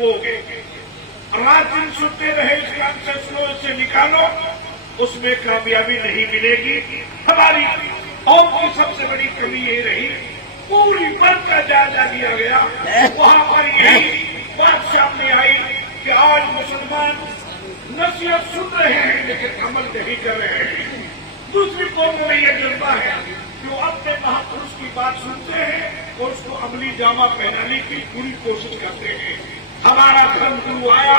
ہوگے. رات دن سنتے رہے اس کام سے سنو اسے نکالو، اس میں کامیابی نہیں ملے گی. ہماری قوم کی سب سے بڑی کمی یہ رہی، پوری ملک کا جائزہ لیا گیا، وہاں پر یہی بات سامنے آئی کہ آج مسلمان نصیحت سن رہے ہیں لیکن عمل نہیں کر رہے ہیں. دوسری قوموں میں یہ جذبہ ہے جو اپنے مہاپروش کی بات سنتے ہیں اور اس کو عملی جامہ پہنانے کی پوری کوشش کرتے ہیں. ہمارا دھرم گرو آیا،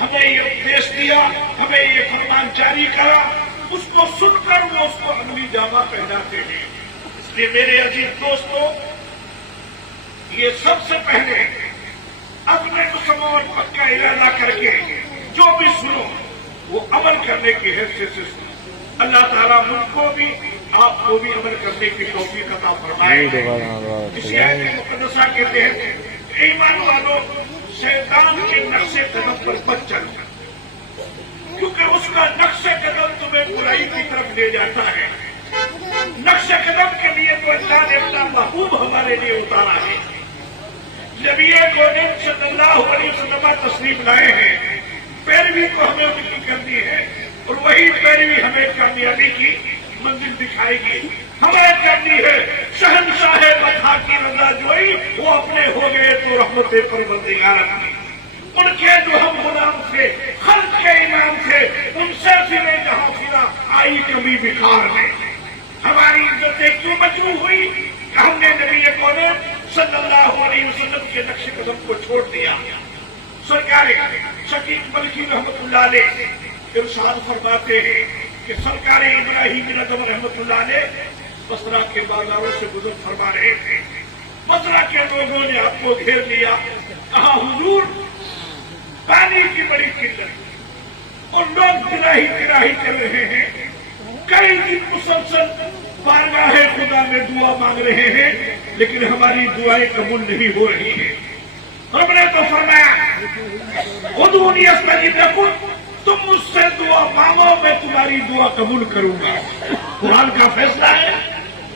ہمیں یہ اپدیش دیا، ہمیں یہ فرمان جاری کرا، اس کو سن کر وہ اس کو عملی جامہ پہناتے ہیں. اس لیے میرے عزیز دوستو، یہ سب سے پہلے اپنے مسلموں اور پکا ارادہ کر کے جو بھی سنو وہ عمل کرنے کی حیثیت سے سنو. اللہ تعالیٰ ملک کو بھی آپ کو بھی عمل کرنے کی توفیق عطا فرمائے. اسی آیت مقدسہ کے تحت ایمان والوں، شیطان کے نقش قدم پر مت چلنا، کیونکہ اس کا نقش قدم تمہیں برائی کی طرف لے جاتا ہے. نقش قدم کے لیے تو اللہ نے اپنا محبوب ہمارے لیے اتارا ہے. نبی کونین صلی اللہ علیہ وسلم تشریف لائے ہیں، پیروی تو ہمیں ان کی کرنی ہے اور وہی پیروی ہمیں کامیابی کی منزل دکھائے گی. ہمیں کرنی ہے شہنشاہ مدح کی رضا جوئی، وہ اپنے ہو گئے تو رحمت پروردگار کی. ان کے جو ہم غلام تھے، خلق کے امام تھے، ان سے پھرے جہاں پھرا آئی کبھی بخار میں. ہماری عزتیں کیوں مجروح ہوئی کہ ہم نے نبی کونین صلی اللہ علیہ وسلم کے نقش قدم کو چھوڑ دیا. سرکار شقیق ملکی رحمت اللہ علیہ ارشاد فرماتے ہیں کہ سرکار ابراہیم نظم رحمت اللہ علیہ بصرہ کے بازاروں سے گزر فرما رہے تھے. بصرہ کے لوگوں نے آپ کو گھیر لیا، کہا حضور پانی کی بڑی قلت اور لوگ تراہی تراہی کر رہے ہیں، کئی دن مسلسل بارگاہ خدا میں دعا مانگ رہے ہیں لیکن ہماری دعائیں قبول نہیں ہو رہی ہیں. ہم نے تو فرمایا ادعونی استجب لکم، تم مجھ سے دعا مانگو میں تمہاری دعا قبول کروں گا. قرآن کا فیصلہ ہے،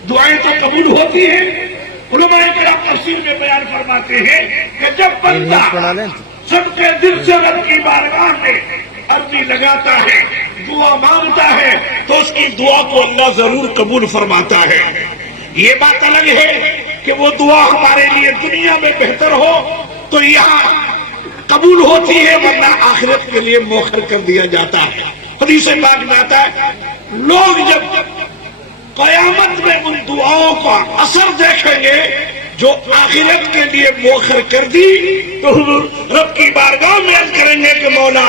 دعائیں تو قبول ہوتی ہیں. علماء کرام تفسیر میں بیان فرماتے ہیں کہ جب بندہ سب کے دل سے رب کی بارگاہ میں عرضی لگاتا ہے، دعا مانگتا ہے تو اس کی دعا کو اللہ ضرور قبول فرماتا ہے. یہ بات الگ ہے کہ وہ دعا ہمارے لیے دنیا میں بہتر ہو تو یہاں قبول ہوتی ہے، ورنہ آخرت کے لیے مؤخر کر دیا جاتا ہے. حدیث پاک میں آتا ہے لوگ جب قیامت میں ان دعاؤں کا اثر دیکھیں گے جو آخرت کے لیے مؤخر کر دی تو رب کی بارگاہ میں عرض کریں گے کہ مولا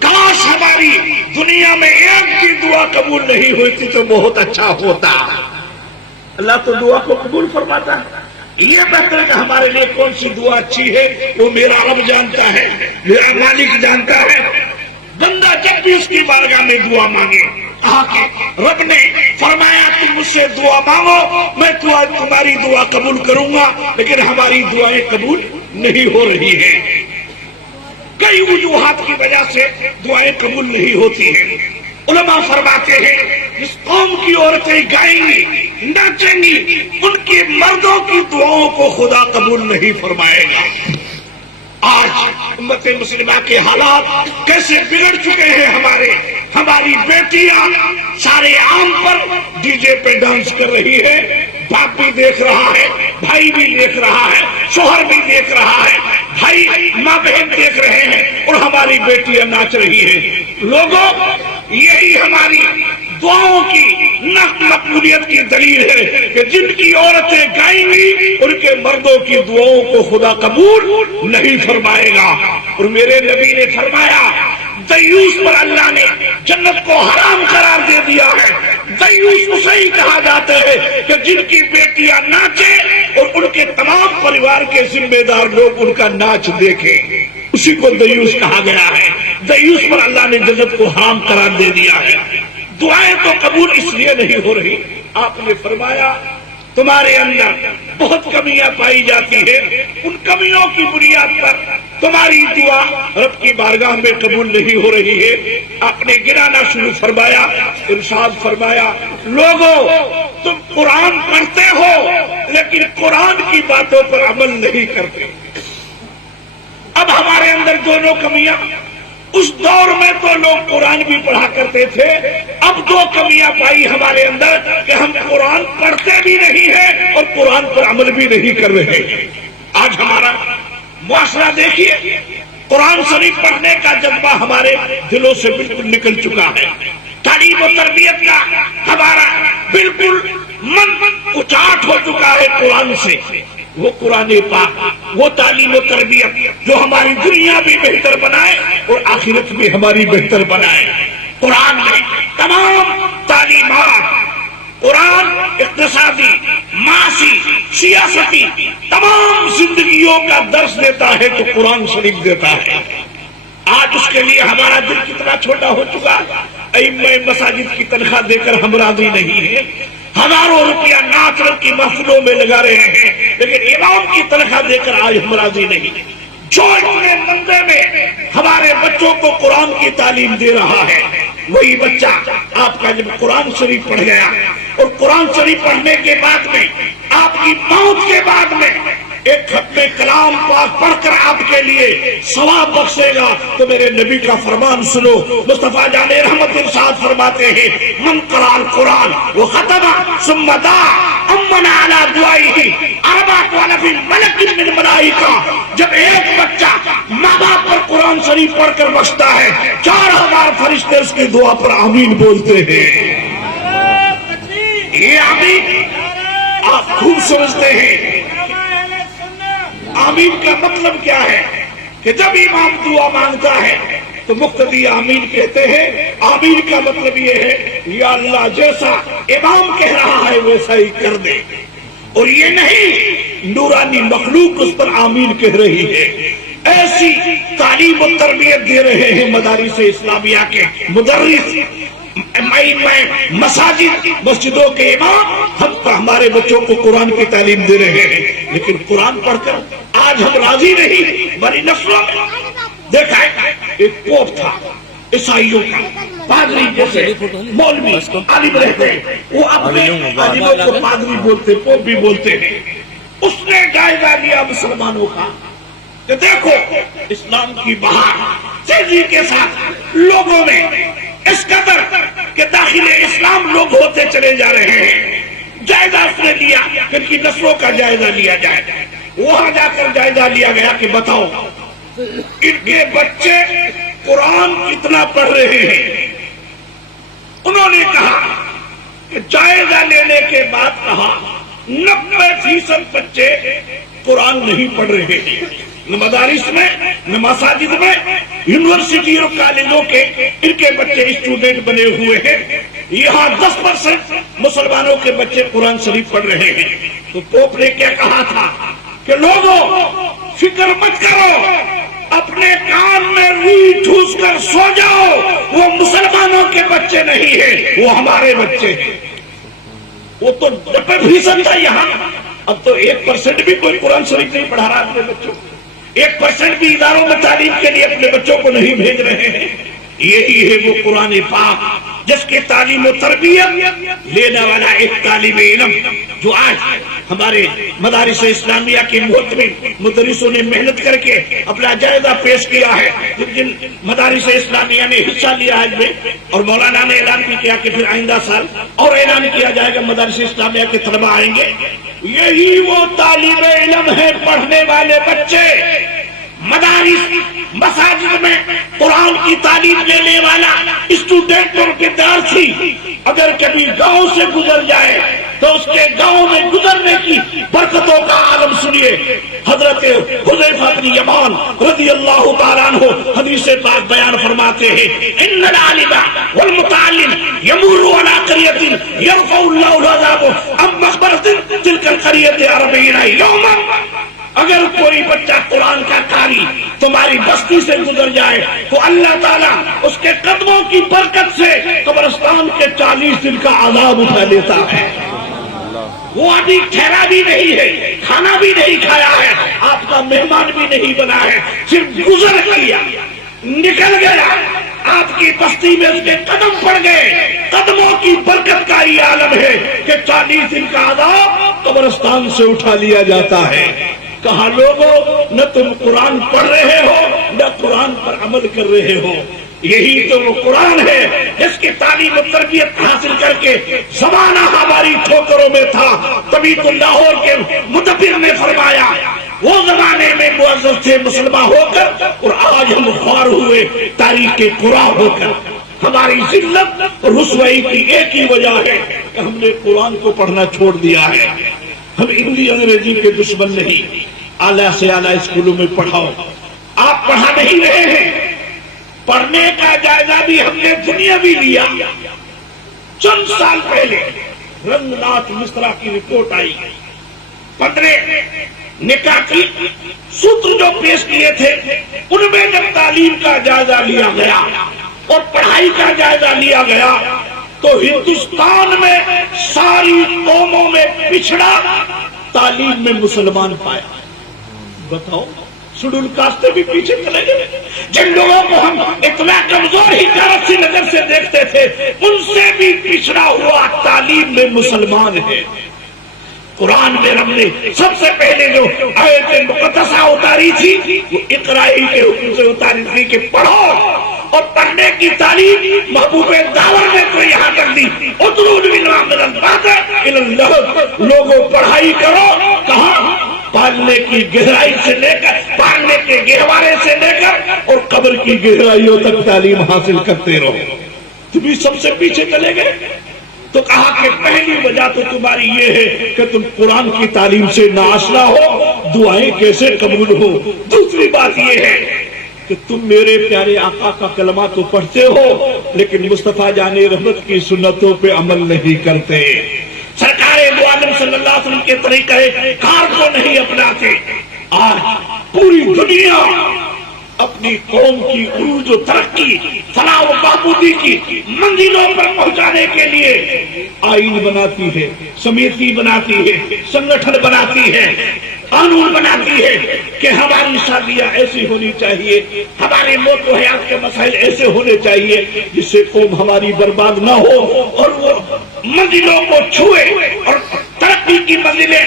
کاش ہماری دنیا میں ایک کی دعا قبول نہیں ہوئی تھی تو بہت اچھا ہوتا. اللہ تو دعا کو قبول فرماتا ہے. یہ بہتر ہے کہ ہمارے لیے کون سی دعا اچھی ہے وہ میرا رب جانتا ہے، میرا مالک جانتا ہے. بندہ جب بھی اس کی بارگاہ میں دعا مانگے، کہا کہ رب نے فرمایا تم مجھ سے دعا مانگو میں تمہاری دعا قبول کروں گا، لیکن ہماری دعائیں قبول نہیں ہو رہی ہیں. کئی وجوہات کی وجہ سے دعائیں قبول نہیں ہوتی ہیں. علماء فرماتے ہیں جس قوم کی عورتیں گائیں گی، ناچیں گی، ان کے مردوں کی دعاؤں کو خدا قبول نہیں فرمائے گا. آج امت مسلمہ کے حالات کیسے بگڑ چکے ہیں. ہماری بیٹیاں سارے عام پر ڈی جے پہ ڈانس کر رہی ہے، باپ بھی دیکھ رہا ہے، بھائی بھی دیکھ رہا ہے، شوہر بھی دیکھ رہا ہے، بھائی ماں بہن دیکھ رہے ہیں اور ہماری بیٹیاں ناچ رہی ہیں. لوگوں یہی ہماری دعاؤں کی مقبولیت کی دلیل ہے کہ جن کی عورتیں گائیں گی ان کے مردوں کی دعاؤں کو خدا قبول نہیں فرمائے گا. اور میرے نبی نے فرمایا دیوس پر اللہ نے جنت کو حرام قرار دے دیا ہے. دیوس اسے ہی کہا جاتا ہے کہ جن کی بیٹیاں ناچیں اور ان کے تمام پریوار کے ذمہ دار لوگ ان کا ناچ دیکھیں، اسی کو دیوس کہا گیا ہے. دیوس پر اللہ نے جنت کو حرام قرار دے دیا ہے. دعائیں تو قبول اس لیے نہیں ہو رہی، آپ نے فرمایا تمہارے اندر بہت کمیاں پائی جاتی ہیں، ان کمیوں کی بنیاد پر تمہاری دعا رب کی بارگاہ میں قبول نہیں ہو رہی ہے. آپ نے گرانا شروع فرمایا، ارشاد فرمایا لوگوں تم قرآن پڑھتے ہو لیکن قرآن کی باتوں پر عمل نہیں کرتے. اب ہمارے اندر دونوں کمیاں، اس دور میں تو لوگ قرآن بھی پڑھا کرتے تھے، اب دو کمیاں پائی ہمارے اندر کہ ہم قرآن پڑھتے بھی نہیں ہیں اور قرآن پر عمل بھی نہیں کر رہے ہیں۔ آج ہمارا معاشرہ دیکھیے، قرآن شریف پڑھنے کا جذبہ ہمارے دلوں سے بالکل نکل چکا ہے، تعلیم و تربیت کا ہمارا بالکل من اچاٹ ہو چکا ہے قرآن سے۔ وہ قرآن پاک، وہ تعلیم و تربیت جو ہماری دنیا بھی بہتر بنائے اور آخرت بھی ہماری بہتر بنائے۔ قرآن میں تمام تعلیمات، قرآن اقتصادی، معاشی، سیاسی، تمام زندگیوں کا درس دیتا ہے تو قرآن شریف دیتا ہے۔ آج اس کے لیے ہمارا دل کتنا چھوٹا ہو چکا، ائمہ مساجد کی تنخواہ دے کر ہم راضی نہیں ہیں، ہزاروں روپیہ نعت کی محفلوں میں لگا رہے ہیں، لیکن امام کی تنخواہ دے کر آج ہم راضی نہیں۔ جو اتنے مندے میں ہمارے بچوں کو قرآن کی تعلیم دے رہا ہے، وہی بچہ آپ کا جب قرآن شریف پڑھ گیا اور قرآن شریف پڑھنے کے بعد میں آپ کی موت کے بعد میں ایک ختم کلام پاک پڑھ کر آپ کے لیے ثواب بخشے گا، تو میرے نبی کا فرمان سنو، مصطفیٰ جان رحمت ارشاد فرماتے ہیں، من قرأ القرآن وختم ثم دعا امن علی دعائہ اربعۃ آلاف ملک من الملائکہ۔ جب ایک بچہ ماں باپ پر قرآن شریف پڑھ کر بخشتا ہے، 4000 فرشتے اس کی دعا پر آمین بولتے ہیں۔ یہ آمین آپ خوب سمجھتے ہیں، آمین کا مطلب کیا ہے کہ جب امام دعا مانگتا ہے تو مقتدی آمین کہتے ہیں۔ آمین کا مطلب یہ ہے یا اللہ جیسا امام کہہ رہا ہے ویسا ہی کر دے، اور یہ نہیں نورانی مخلوق اس پر آمین کہہ رہی ہے۔ ایسی تعلیم و تربیت دے رہے ہیں مدارس اسلامیہ کے مدرس، مساجد، مسجدوں کے امام، ہم ہمارے بچوں کو قرآن کی تعلیم دے رہے ہیں، لیکن قرآن پڑھ کر آج ہم راضی نہیں۔ ہماری نسلوں میں دیکھا ہے، ایک پوپ تھا عیسائیوں کا، پادری جیسے مولوی عالم رہتے ہیں، وہ اپنے عالموں کو پادری بولتے، پوپ بھی بولتے ہیں۔ اس نے جائزہ لیا مسلمانوں کا کہ دیکھو اسلام کی بہار تیزی کے ساتھ لوگوں میں اس قدر کہ داخل اسلام لوگ ہوتے چلے جا رہے ہیں۔ جائزہ اس نے لیا کہ ان کی نسلوں کا جائزہ لیا جائے۔ وہاں جا کر جائزہ لیا گیا کہ بتاؤ ان کے بچے قرآن کتنا پڑھ رہے ہیں۔ انہوں نے کہا کہ جائزہ لینے کے بعد کہا 90% بچے قرآن نہیں پڑھ رہے ہیں، نہ مدارس میں، نہ مساجد میں، یونیورسٹی اور کالجوں کے ان کے بچے اسٹوڈنٹ بنے ہوئے ہیں۔ یہاں 10% مسلمانوں کے بچے قرآن شریف پڑھ رہے ہیں۔ تو پوپ نے کیا کہا تھا کہ لوگوں فکر مت کرو، اپنے کان میں روئی ٹھوس کر سو جاؤ، وہ مسلمانوں کے بچے نہیں ہیں، وہ ہمارے بچے ہیں۔ وہ تو 90% تھا یہاں، اب تو 1% بھی کوئی قرآن شریف نہیں پڑھا رہا اپنے بچوں کو، 1% بھی اداروں میں تعلیم کے لیے اپنے بچوں کو نہیں بھیج رہے ہیں۔ یہی ہے وہ قرآن پاک جس کی تعلیم و تربیت لینے والا ایک طالب علم، جو آج ہمارے مدارس اسلامیہ کی مدرسوں نے محنت کر کے اپنا جائزہ پیش کیا ہے، جن مدارس اسلامیہ نے حصہ لیا ہے میں، اور مولانا نے اعلان بھی کیا کہ پھر آئندہ سال اور اعلان کیا جائے گا مدارس اسلامیہ کے طلبہ آئیں گے۔ یہی وہ طالب علم ہے، پڑھنے والے بچے، مدارس مساجد میں قرآن کی تعلیم لینے والا اسٹوڈنٹ اور ودیارتھی اگر کبھی گاؤں سے گزر جائے تو اس کے گاؤں میں گزرنے کی برکتوں کا عالم سنیے۔ حضرت حذیفہ بن یمان رضی اللہ تعالیٰ عنہ حدیث پاک بیان فرماتے ہیں، ان العالم والمتعلم یمر علی قریۃ یرفع اللہ العذاب عن مقبرۃ تلک القریۃ 40 یوما۔ اگر کوئی بچہ قرآن کا قاری تمہاری بستی سے گزر جائے تو اللہ تعالیٰ اس کے قدموں کی برکت سے قبرستان کے 40 دن کا عذاب اٹھا لیتا ہے۔ وہ ابھی ٹھہرا بھی نہیں ہے، کھانا بھی نہیں کھایا ہے، آپ کا مہمان بھی نہیں بنا ہے، صرف گزر کیا، نکل گیا، آپ کی بستی میں اس کے قدم پڑ گئے، قدموں کی برکت کا یہ عالم ہے کہ 40 دن کا عذاب قبرستان سے اٹھا لیا جاتا ہے۔ کہا لوگوں نہ تم قرآن پڑھ رہے ہو نہ قرآن پر عمل کر رہے ہو، یہی تو وہ قرآن ہے جس کی تعلیم و تربیت حاصل کر کے زمانہ ہماری ٹھوکروں میں تھا، تبھی تو لاہور کے مدبر نے فرمایا وہ زمانے میں معزز تھے مسلمان ہو کر، اور آج ہم خوار ہوئے تاریخ قرآن ہو کر۔ ہماری ذلت اور رسوائی کی ایک ہی وجہ ہے کہ ہم نے قرآن کو پڑھنا چھوڑ دیا ہے۔ ہم ہندی انگریزی کے دشمن نہیں، اعلیٰ سے اعلیٰ اسکولوں میں پڑھاؤ، آپ پڑھا نہیں رہے ہیں۔ پڑھنے کا جائزہ بھی ہم نے دنیا بھی لیا۔ چند سال پہلے رنگ ناتھ مصرا کی رپورٹ آئی، 15 نکاح کی سوتر جو پیش کیے تھے ان میں جب تعلیم کا جائزہ لیا گیا اور پڑھائی کا جائزہ لیا گیا تو ہندوستان میں ساری قوموں میں پچھڑا تعلیم میں مسلمان پایا۔ بتاؤ، شیڈول کاسٹ بھی پیچھے چلے گئے۔ جن لوگوں کو ہم اتنا کمزور ہی جانب سی نظر سے دیکھتے تھے ان سے بھی پچھڑا ہوا تعلیم میں مسلمان ہے۔ قرآن میں رب نے سب سے پہلے جو آیت مقدسہ اتاری تھی وہ اقرائی کے حکم سے اتاری تھی کہ پڑھو، اور پڑھنے کی تعلیم محبوب دعوت نے تو یہاں تک دی، اتلو من الباطل الی اللہو، لوگوں پڑھائی کرو۔ کہاں؟ پالنے کی گہرائی سے لے کر، پالنے کے گہوارے سے لے کر اور قبر کی گہرائیوں تک تعلیم حاصل کرتے رہو۔ تم سب سے پیچھے چلے گئے۔ تو کہا کہ پہلی وجہ تو تمہاری یہ ہے کہ تم قرآن کی تعلیم سے ناآشنا ہو، دعائیں کیسے قبول ہو۔ دوسری بات یہ ہے کہ تم میرے پیارے آقا کا کلمہ تو پڑھتے ہو لیکن مصطفیٰ جان رحمت کی سنتوں پہ عمل نہیں کرتے، سرکار دو عالم صلی اللہ علیہ وسلم کے طریقہ کار کو نہیں اپناتے۔ آج پوری دنیا اپنی قوم کی عروج و ترقی، فلاح و بہبودی کی منزلوں پر پہنچانے کے لیے آئین بناتی ہے، سمیتی بناتی ہے، سنگٹھن بناتی ہے، قانون بناتی ہے کہ ہماری شادیاں ایسی ہونی چاہیے، ہمارے موت و حیات کے مسائل ایسے ہونے چاہیے جس سے قوم ہماری برباد نہ ہو اور وہ منزلوں کو چھوئے اور ترقی کی منزلیں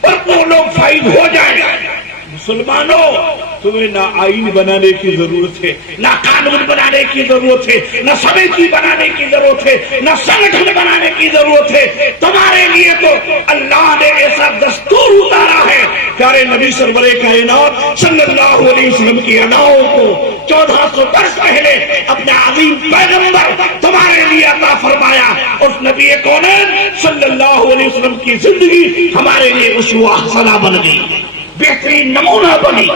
پر وہ لوگ فائز ہو جائیں۔ مسلمانوں، تمہیں نہ آئین بنانے کی ضرورت ہے، نہ قانون بنانے کی ضرورت ہے، نہ سمیتی بنانے کی ضرورت ہے، نہ سنگٹھن بنانے کی ضرورت ہے۔ تمہارے لیے تو اللہ نے ایسا دستور اتارا ہے، پیارے نبی سرور کائنات صلی اللہ علیہ وسلم کی اداؤں کو 1400 برس پہلے اپنے عظیم پیغمبر تمہارے لیے عطا فرمایا۔ اس نبی کونین صلی اللہ علیہ وسلم کی زندگی ہمارے لیے اسوہ حسنہ بن گئی، بہترین نمونہ بنی۔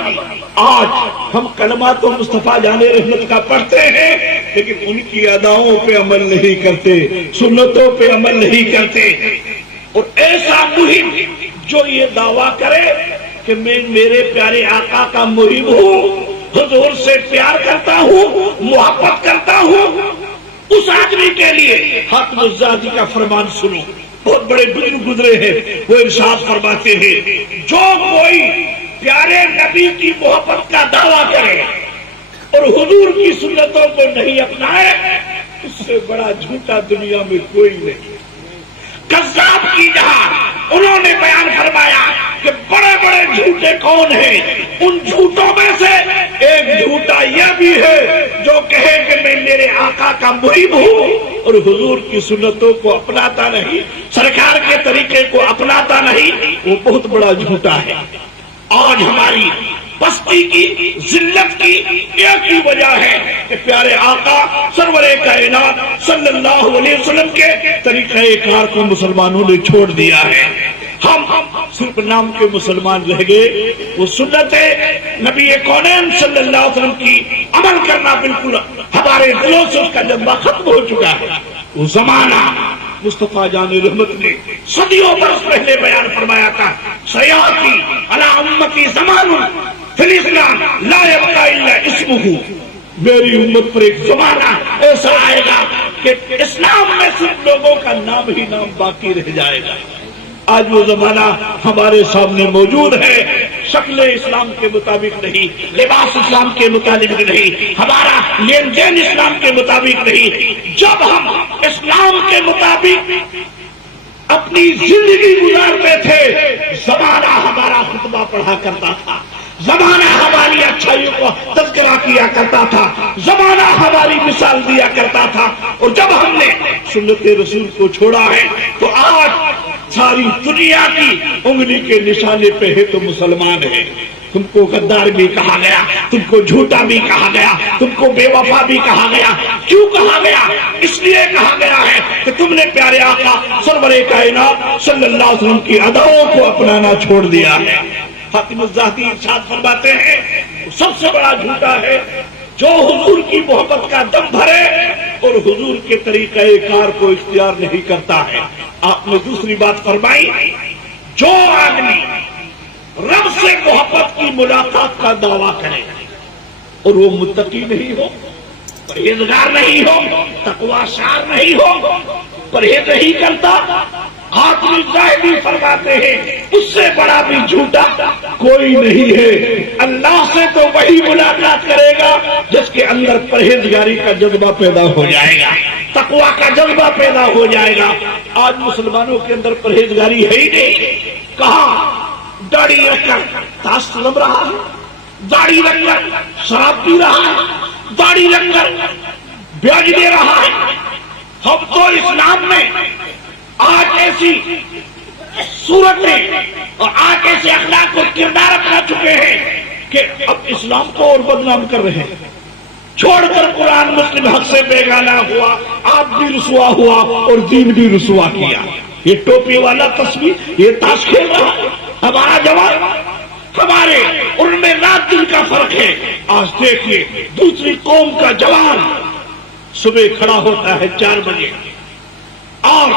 آج ہم کلمات و مصطفیٰ جان رحمت کا پڑھتے ہیں لیکن ان کی اداؤں پہ عمل نہیں کرتے، سنتوں پہ عمل نہیں کرتے۔ اور ایسا مہم جو یہ دعویٰ کرے کہ میں میرے پیارے آقا کا محب ہوں، حضور سے پیار کرتا ہوں، محبت کرتا ہوں، اس آدمی کے لیے حاتم الزاہدی کا فرمان سنو۔ بہت بڑے بزرگ گزرے ہیں، وہ ارشاد فرماتے ہیں جو کوئی پیارے نبی کی محبت کا دعویٰ کرے اور حضور کی سنتوں کو نہیں اپنائے اس سے بڑا جھوٹا دنیا میں کوئی نہیں۔ کذاب کی جہاں انہوں نے بیان فرمایا کہ بڑے بڑے جھوٹے کون ہیں، ان جھوٹوں میں سے ایک جھوٹا یہ بھی ہے جو کہے کہ میں میرے آقا کا محب ہوں اور حضور کی سنتوں کو اپناتا نہیں، سرکار کے طریقے کو اپناتا نہیں، وہ بہت بڑا جھوٹا ہے۔ آج ہماری پستی کی، ذلت کی ایک ہی وجہ ہے کہ پیارے آقا سرور کائنات صلی اللہ علیہ وسلم کے طریقہ کار کو مسلمانوں نے چھوڑ دیا ہے۔ ہم صرف نام کے مسلمان رہ گئے، وہ سنت نبی کونین صلی اللہ علیہ وسلم کی عمل کرنا بالکل ہمارے دلوں سے اس کا جذبہ ختم ہو چکا ہے۔ وہ زمانہ مصطفیٰ جان رحمت نے صدیوں برس پہلے بیان فرمایا تھا، سیاتی علی امتی زمان فی الاسلام لا یبقی الا اسمہ، میری امت پر ایک زمانہ ایسا آئے گا کہ اسلام میں صرف لوگوں کا نام ہی نام باقی رہ جائے گا۔ آج وہ زمانہ ہمارے سامنے موجود ہے، شکل اسلام کے مطابق نہیں، لباس اسلام کے مطابق نہیں، ہمارا لین دین اسلام کے مطابق نہیں۔ جب ہم اسلام کے مطابق اپنی زندگی گزارتے تھے، زمانہ ہمارا خطبہ پڑھا کرتا تھا، زمانہ ہماری اچھائیوں کو تذکرہ کیا کرتا تھا، زمانہ ہماری مثال دیا کرتا تھا، اور جب ہم نے سنت رسول کو چھوڑا ہے تو آج ساری دنیا کی انگلی کے نشانے پہ ہے تو مسلمان ہیں۔ تم کو غدار بھی کہا گیا، تم کو جھوٹا بھی کہا گیا، تم کو بے وفا بھی کہا گیا۔ کیوں کہا گیا؟ اس لیے کہا گیا ہے کہ تم نے پیارے آقا سرور کائنات صلی اللہ علیہ وسلم کی اداؤں کو اپنانا چھوڑ دیا ہے۔ حاتم الذاتی ارشاد فرماتے ہیں سب سے بڑا جھوٹا ہے جو حضور کی محبت کا دم بھرے اور حضور کے طریقہ کار کو اختیار نہیں کرتا ہے۔ آپ نے دوسری بات فرمائی، جو آدمی رب سے محبت کی ملاقات کا دعویٰ کرے اور وہ متقی نہیں ہو، پرہیزگار نہیں ہو، تقویٰ شار نہیں ہو، پرہیز نہیں کرتا، حاتم الذاتی فرماتے ہیں اس سے بڑا بھی جھوٹا کوئی نہیں ہے۔ اللہ سے تو وہی ملاقات کرے گا جس کے اندر پرہیزگاری کا جذبہ پیدا ہو جائے گا، تقویٰ کا جذبہ پیدا ہو جائے گا۔ آج مسلمانوں کے اندر پرہیزگاری ہے ہی نہیں۔ کہاں داڑھی رکھ کر تاش چلم رہا ہے، داڑھی رکھ کر شراب پی رہا ہے، داڑھی رکھ کر بیاج دے رہا ہے۔ ہم تو اسلام میں آج ایسی صورتیں اور آج ایسے اخلاق اور کردار اپنا چکے ہیں کہ اب اسلام کو اور بدنام کر رہے ہیں۔ چھوڑ کر قرآن مسلم حق سے بیگانہ ہوا، آپ بھی رسوا ہوا اور دین بھی رسوا کیا۔ یہ ٹوپی والا تصویر یہ تاش کھیل رہا ہے۔ ہمارا جوان، ہمارے ان میں رات دن کا فرق ہے۔ آج دیکھیے دوسری قوم کا جوان صبح کھڑا ہوتا ہے 4 بجے اور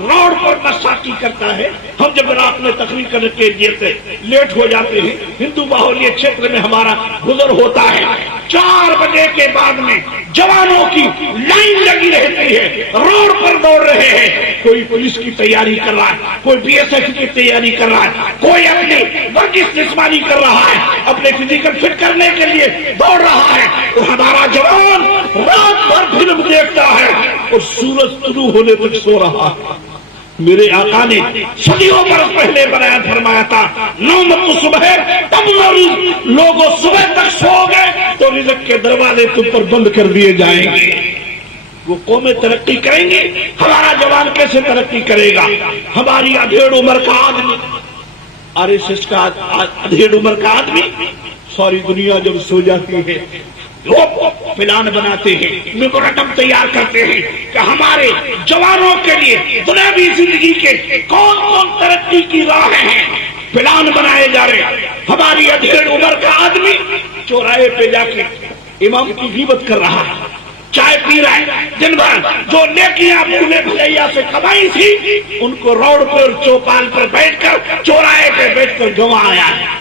روڈ پر نشاکی کرتا ہے۔ ہم جب رات میں تقریر کرنے کے لیے سے لیٹ ہو جاتے ہیں، ہندو ماحولیت چھیتر میں ہمارا گزر ہوتا ہے، 4 بجے کے بعد میں جوانوں کی لائن لگی رہتی ہے، روڈ پر دوڑ رہے ہیں۔ کوئی پولیس کی تیاری کر رہا ہے، کوئی بی ایس ایف کی تیاری کر رہا ہے، کوئی اپنی ورزش جسمانی کر رہا ہے، اپنے فزیکل فٹ کرنے کے لیے دوڑ رہا ہے، اور ہمارا جوان رات بھر فلم دیکھتا ہے اور سورج طلوع ہونے تک سو رہا ہے۔ میرے آقا نے صدیوں برس پہلے بیان فرمایا تھا، نومت صبح تب لوگوں صبح تک سو گئے تو رزق کے دروازے تم پر بند کر دیے جائیں گے۔ وہ قومیں ترقی کریں گی، ہمارا جوان کیسے ترقی کرے گا؟ ہماری ادھیڑ عمر کا آدمی، آر ایس ایس کا ادھیڑ عمر کا آدمی، ساری دنیا جب سو جاتی ہے وہ پلان بناتے ہیں، میمورنڈم تیار کرتے ہیں کہ ہمارے جوانوں کے لیے دنیاوی زندگی کے کون کون ترقی کی راہیں ہیں، پلان بنائے جا رہے۔ ہماری ادھیڑ عمر کا آدمی چوراہے پہ جا کے امام کی غیبت کر رہا ہے، چائے پی رہا ہے، دن بھر جو نیکیاں بھولے بھلیا سے کمائی تھی ان کو روڈ پر چوپال پر بیٹھ کر چوراہے پہ بیٹھ کر گنوایا ہے۔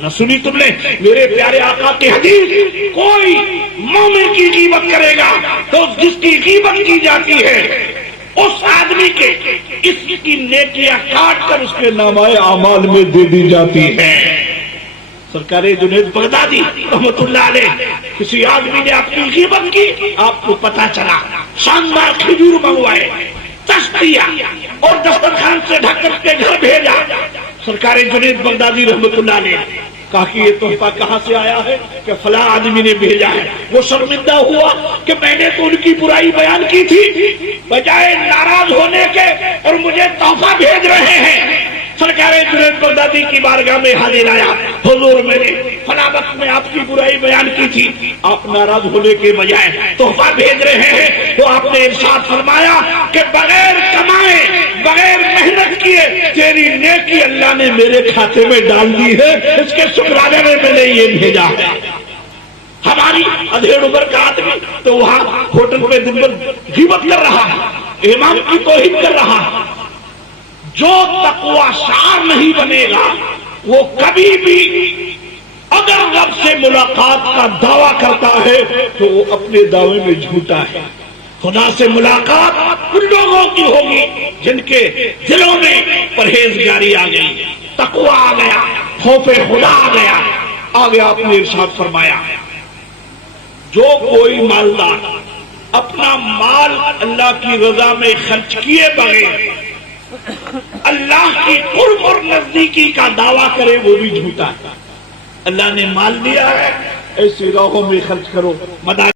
نہ سنی تم نے میرے پیارے آقا کی حدیث، کوئی مومن کی غیبت کرے گا تو جس کی غیبت کی جاتی ہے اس آدمی کے اس کی نیکیاں کاٹ کر اس کے نامہ اعمال میں دے دی جاتی ہے۔ سرکار جنید بغدادی رحمت اللہ علیہ، کسی آدمی نے اپنی غیبت کی، آپ کو پتا چلا، شاندار کھجور منگوائے، تش دیا اور دسترخوان سے ڈھک کر کے گھر بھیجا۔ سرکار جنید بغدادی رحمت اللہ علیہ کہا کہ یہ تحفہ کہاں سے آیا ہے؟ کہ فلاں آدمی نے بھیجا ہے۔ وہ شرمندہ ہوا کہ میں نے تو ان کی برائی بیان کی تھی، بجائے ناراض ہونے کے اور مجھے تحفہ بھیج رہے ہیں۔ سرکار جنید بغدادی کی بارگاہ میں حاضر آیا، حضور میں نے فلاں وقت میں آپ کی برائی بیان کی تھی، آپ ناراض ہونے کے بجائے تحفہ بھیج رہے ہیں۔ تو آپ نے ارشاد فرمایا کہ بغیر کمائے بغیر محنت کیے تیری نیکی اللہ نے میرے کھاتے میں ڈال دی ہے، اس کے شکرانے میں نے یہ بھیجا ہے۔ ہماری ادھیڑ عمر کا آدمی تو وہاں ہوٹل میں دن بھر غیبت کر رہا ہے، امام کی توہین کر رہا ہے۔ جو تقوی شار نہیں بنے گا وہ کبھی بھی اگر رب سے ملاقات کا دعویٰ کرتا ہے تو وہ اپنے دعوے میں جھوٹا ہے۔ خدا سے ملاقات ان لوگوں کی ہوگی جن کے دلوں میں پرہیزگاری آ گئی، تقوی آ گیا، خوف خدا آ گیا۔ آگے آپ نے ارشاد فرمایا، جو کوئی مالدار اپنا مال اللہ کی رضا میں خرچ کیے بغیر اللہ کی قرب اور نزدیکی کا دعویٰ کرے وہ بھی جھوٹا ہے۔ اللہ نے مال دیا ہے، ایسی راہوں میں خرچ کرو، مدارس